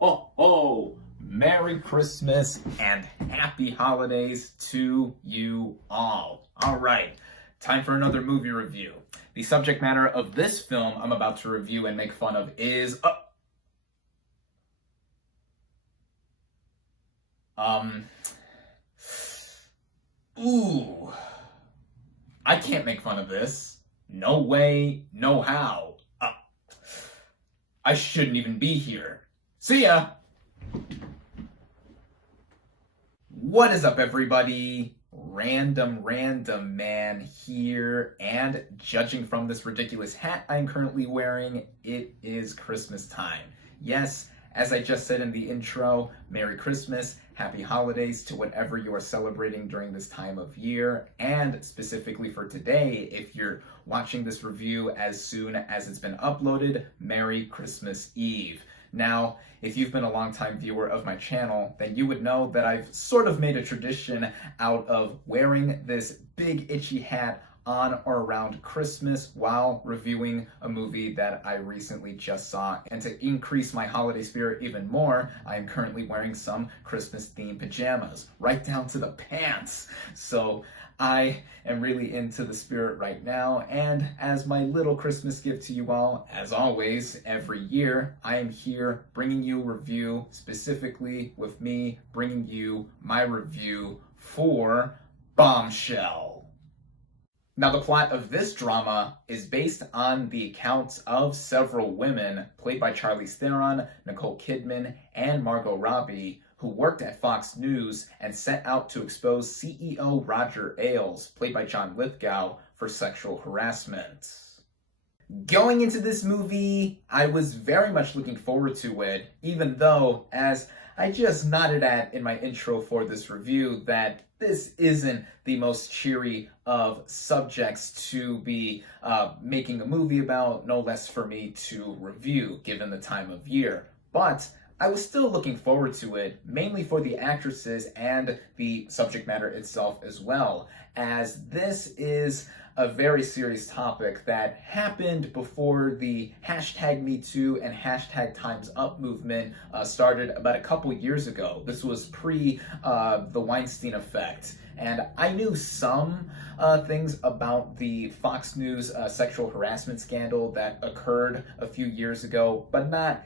ho, ho! Merry Christmas and happy holidays to you all. All right, time for another movie review. The subject matter of this film I'm about to review and make fun of is... Ooh. I can't make fun of this. No way, no how. I shouldn't even be here. See ya! What is up, everybody? Random Man here, and judging from this ridiculous hat I'm currently wearing, it is Christmas time. Yes, as I just said in the intro, Merry Christmas, Happy Holidays to whatever you are celebrating during this time of year, and specifically for today, if you're watching this review as soon as it's been uploaded, Merry Christmas Eve. Now, if you've been a longtime viewer of my channel, then you would know that I've sort of made a tradition out of wearing this big itchy hat on or around Christmas while reviewing a movie that I recently just saw. And to increase my holiday spirit even more, I am currently wearing some Christmas-themed pajamas, right down to the pants. So I am really into the spirit right now, and as my little Christmas gift to you all, as always, every year, I am here bringing you a review, specifically with me bringing you my review for Bombshell. Now, the plot of this drama is based on the accounts of several women, played by Charlize Theron, Nicole Kidman, and Margot Robbie, who worked at Fox News and set out to expose CEO Roger Ailes, played by John Lithgow, for sexual harassment. Going into this movie, I was very much looking forward to it, even though, as I just nodded at in my intro for this review, that this isn't the most cheery of subjects to be making a movie about, no less for me to review, given the time of year. But I was still looking forward to it, mainly for the actresses and the subject matter itself as well, as this is a very serious topic that happened before the #MeToo and #TimesUp movement started about a couple years ago. This was pre the Weinstein effect. And I knew some things about the Fox News sexual harassment scandal that occurred a few years ago, but not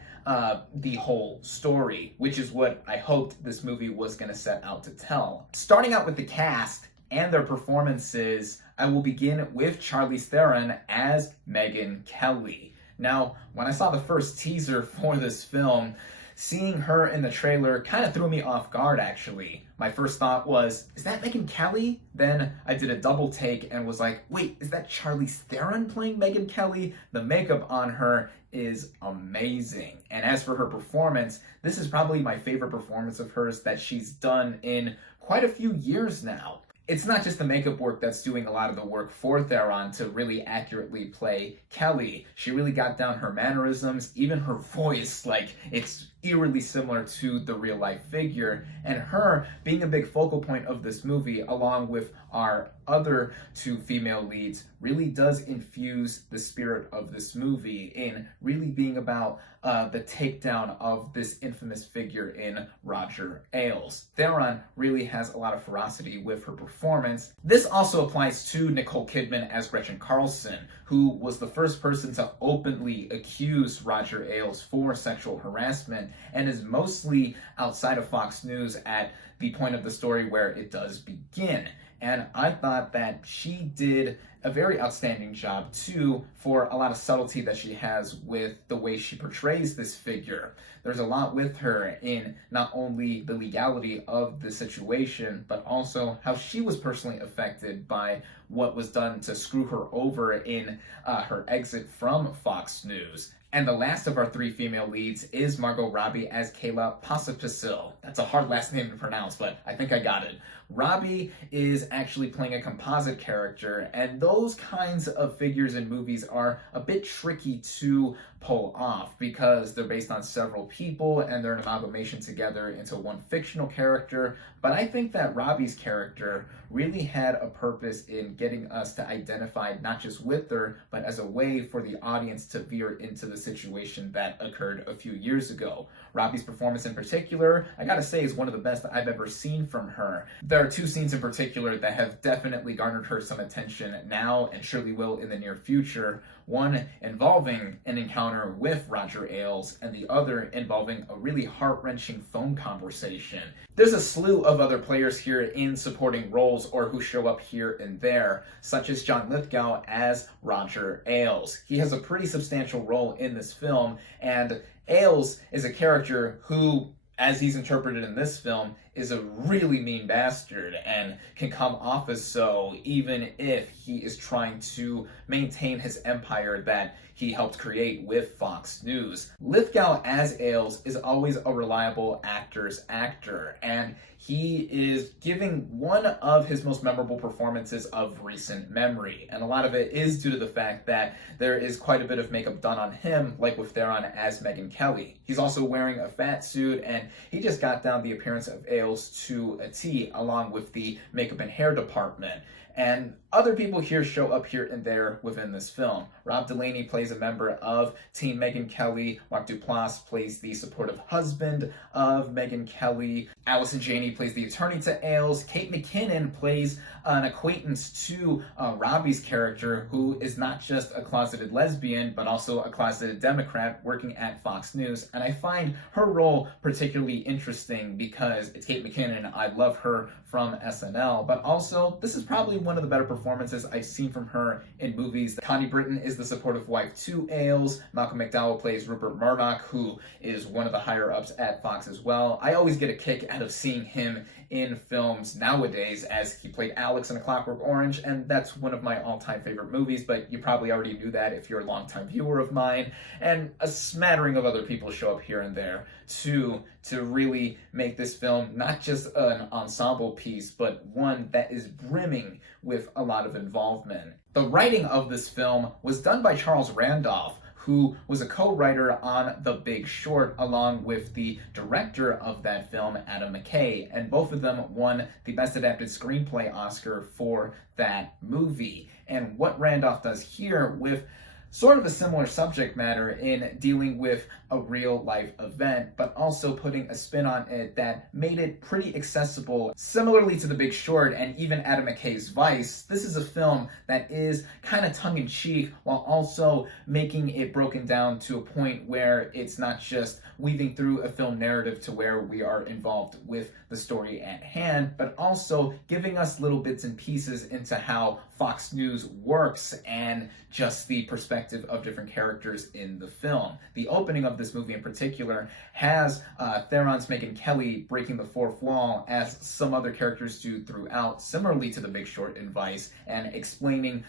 the whole story, which is what I hoped this movie was going to set out to tell. Starting out with the cast and their performances, I will begin with Charlize Theron as Megyn Kelly. Now, when I saw the first teaser for this film, seeing her in the trailer kind of threw me off guard, actually. My first thought was, is that Megyn Kelly? Then I did a double take and was like, wait, is that Charlize Theron playing Megyn Kelly? The makeup on her is amazing. And as for her performance, this is probably my favorite performance of hers that she's done in quite a few years now. It's not just the makeup work that's doing a lot of the work for Theron to really accurately play Kelly. She really got down her mannerisms, even her voice, like it's eerily similar to the real life figure. And her being a big focal point of this movie, along with our other two female leads, really does infuse the spirit of this movie in really being about the takedown of this infamous figure in Roger Ailes. Theron really has a lot of ferocity with her performance. This also applies to Nicole Kidman as Gretchen Carlson, who was the first person to openly accuse Roger Ailes for sexual harassment, and is mostly outside of Fox News at the point of the story where it does begin. And I thought that she did a very outstanding job, too, for a lot of subtlety that she has with the way she portrays this figure. There's a lot with her in not only the legality of the situation, but also how she was personally affected by what was done to screw her over in her exit from Fox News. And the last of our three female leads is Margot Robbie as Kayla Pospisil. That's a hard last name to pronounce, but I think I got it. Robbie is actually playing a composite character, and those kinds of figures in movies are a bit tricky to pull off, because they're based on several people and they're an amalgamation together into one fictional character. But I think that Robbie's character really had a purpose in getting us to identify not just with her, but as a way for the audience to veer into the situation that occurred a few years ago. Robbie's performance in particular, I gotta say, is one of the best I've ever seen from her. There are two scenes in particular that have definitely garnered her some attention now and surely will in the near future. One involving an encounter with Roger Ailes, and the other involving a really heart-wrenching phone conversation. There's a slew of other players here in supporting roles or who show up here and there, such as John Lithgow as Roger Ailes. He has a pretty substantial role in this film, and Ailes is a character who, as he's interpreted in this film, is a really mean bastard and can come off as so even if he is trying to maintain his empire that he helped create with Fox News. Lithgow as Ailes is always a reliable actor's actor, and he is giving one of his most memorable performances of recent memory. And a lot of it is due to the fact that there is quite a bit of makeup done on him, like with Theron as Megyn Kelly. He's also wearing a fat suit, and he just got down the appearance of Ailes to a T, along with the makeup and hair department. And other people here show up here and there within this film. Rob Delaney plays a member of Team Megyn Kelly. Mark Duplass plays the supportive husband of Megyn Kelly. Allison Janney plays the attorney to Ailes. Kate McKinnon plays an acquaintance to Robbie's character, who is not just a closeted lesbian, but also a closeted Democrat working at Fox News. And I find her role particularly interesting because it's Kate McKinnon. I love her from SNL, but also this is probably one of the better performances I've seen from her in movies. Connie Britton is the supportive wife to Ailes. Malcolm McDowell plays Rupert Murdoch, who is one of the higher-ups at Fox as well. I always get a kick out of seeing him in films nowadays, as he played Alex in A Clockwork Orange, and that's one of my all-time favorite movies, but you probably already knew that if you're a longtime viewer of mine. And a smattering of other people show up here and there to really make this film not just an ensemble piece, but one that is brimming with a lot of involvement. The writing of this film was done by Charles Randolph, who was a co-writer on The Big Short, along with the director of that film, Adam McKay, and both of them won the Best Adapted Screenplay Oscar for that movie. And what Randolph does here with sort of a similar subject matter in dealing with a real life event, but also putting a spin on it that made it pretty accessible. Similarly to The Big Short and even Adam McKay's Vice, this is a film that is kind of tongue-in-cheek while also making it broken down to a point where it's not just weaving through a film narrative to where we are involved with the story at hand, but also giving us little bits and pieces into how Fox News works and just the perspective of different characters in the film. The opening of this movie in particular has Theron's Megyn Kelly breaking the fourth wall, as some other characters do throughout, similarly to The Big Short and Vice, and explaining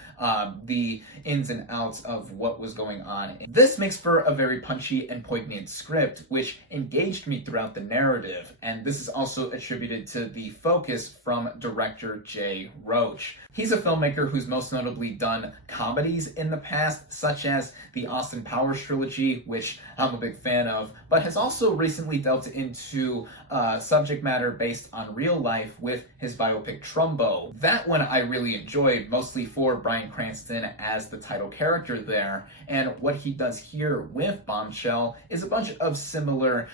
the ins and outs of what was going on. This makes for a very punchy and poignant script, which engaged me throughout the narrative, and this is also attributed to the focus from director Jay Roach. He's a filmmaker who's most notably done comedies in the past, such as the Austin Powers trilogy, which I'm a big fan of, but has also recently delved into subject matter based on real life with his biopic Trumbo. That one I really enjoyed, mostly for Bryan Cranston as the title character there, and what he does here with Bombshell is a bunch of similar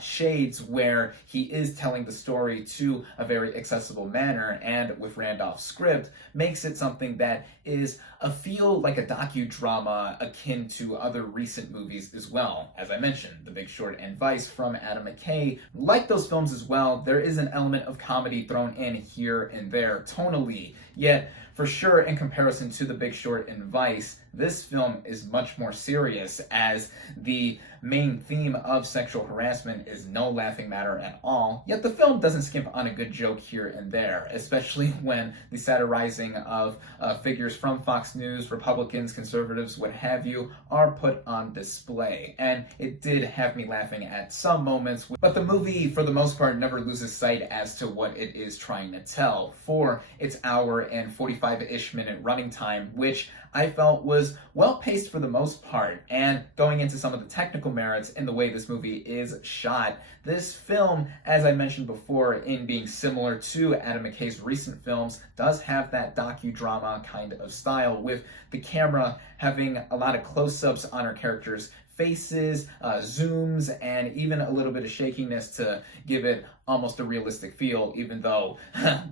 shades where he is telling the story to a very accessible manner, and with Randolph's script, makes it something that is a feel like a docudrama akin to other recent movies as well. As I mentioned, The Big Short and Vice from Adam McKay. Like those films as well, there is an element of comedy thrown in here and there, tonally, yet for sure in comparison to The Big Short and Vice, this film is much more serious, as the main theme of sexual harassment is no laughing matter at all, yet the film doesn't skimp on a good joke here and there, especially when the satirizing of figures from Fox News, Republicans, conservatives, what have you, are put on display. And it did have me laughing at some moments, but the movie, for the most part, never loses sight as to what it is trying to tell. For its hour and 45 45-ish minute running time, which I felt was well paced for the most part. And going into some of the technical merits in the way this movie is shot, this film, as I mentioned before, in being similar to Adam McKay's recent films, does have that docudrama kind of style, with the camera having a lot of close-ups on our characters' faces, zooms, and even a little bit of shakiness to give it almost a realistic feel, even though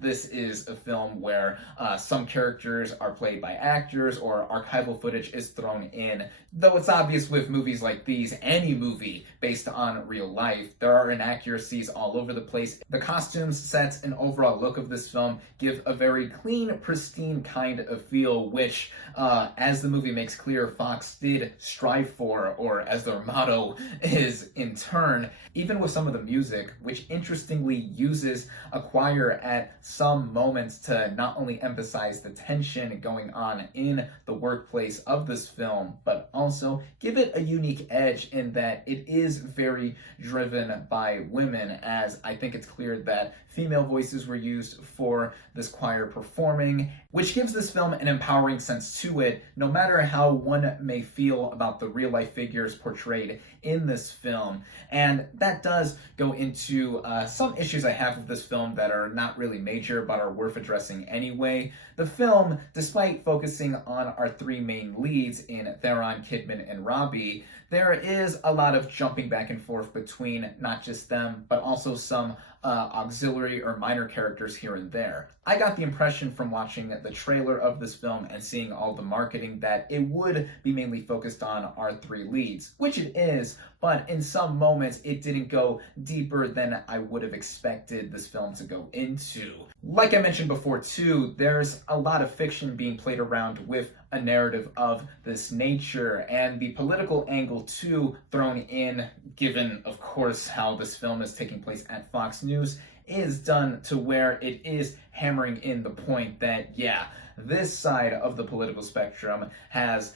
this is a film where some characters are played by actors or archival footage is thrown in. Though it's obvious with movies like these, any movie based on real life, there are inaccuracies all over the place. The costumes, sets, and overall look of this film give a very clean, pristine kind of feel, which, as the movie makes clear, Fox did strive for, or as their motto is in turn, even with some of the music, which interestingly uses a choir at some moments to not only emphasize the tension going on in the workplace of this film, but also give it a unique edge in that it is very driven by women, as I think it's clear that female voices were used for this choir performing, which gives this film an empowering sense to it, no matter how one may feel about the real-life figures portrayed in this film. And that does go into some issues I have with this film that are not really major, but are worth addressing anyway. The film, despite focusing on our three main leads in Theron, Kidman, and Robbie, there is a lot of jumping back and forth between not just them, but also some auxiliary or minor characters here and there. I got the impression from watching the trailer of this film and seeing all the marketing that it would be mainly focused on our three leads, which it is, but in some moments it didn't go deeper than I would have expected this film to go into. Like I mentioned before too, there's a lot of fiction being played around with a narrative of this nature, and the political angle too thrown in, given of course how this film is taking place at Fox News, is done to where it is hammering in the point that, yeah, this side of the political spectrum has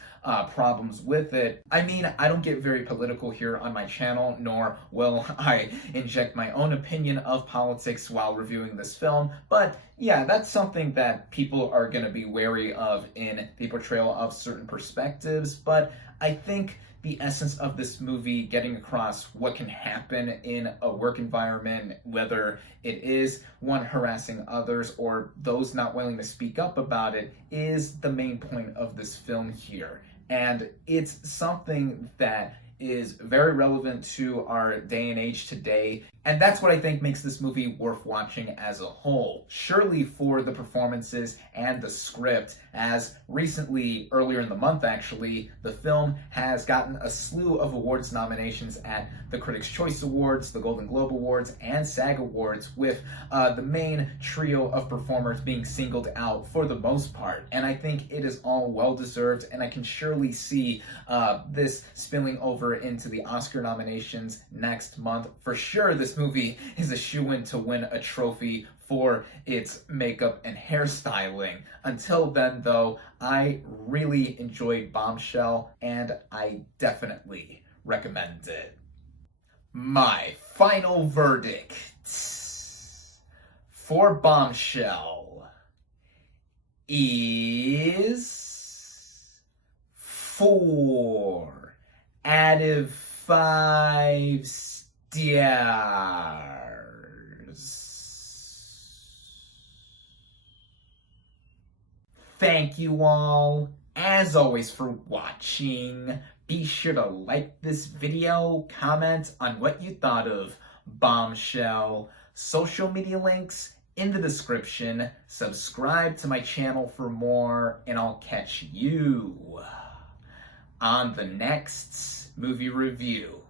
problems with it. I mean, I don't get very political here on my channel, nor will I inject my own opinion of politics while reviewing this film, but yeah, that's something that people are going to be wary of in the portrayal of certain perspectives. But I think the essence of this movie, getting across what can happen in a work environment, whether it is one harassing others or those not willing to speak up about it, is the main point of this film here. And it's something that is very relevant to our day and age today, and that's what I think makes this movie worth watching as a whole. Surely for the performances and the script, as recently, earlier in the month actually, the film has gotten a slew of awards nominations at the Critics' Choice Awards, the Golden Globe Awards, and SAG Awards, with the main trio of performers being singled out for the most part. And I think it is all well-deserved, and I can surely see this spilling over into the Oscar nominations next month. For sure, this movie is a shoo-in to win a trophy for its makeup and hairstyling. Until then, though, I really enjoyed Bombshell, and I definitely recommend it. My final verdict for Bombshell is 4 out of 5 stars. Thank you all, as always, for watching. Be sure to like this video, comment on what you thought of Bombshell, social media links in the description, subscribe to my channel for more, and I'll catch you on the next movie review.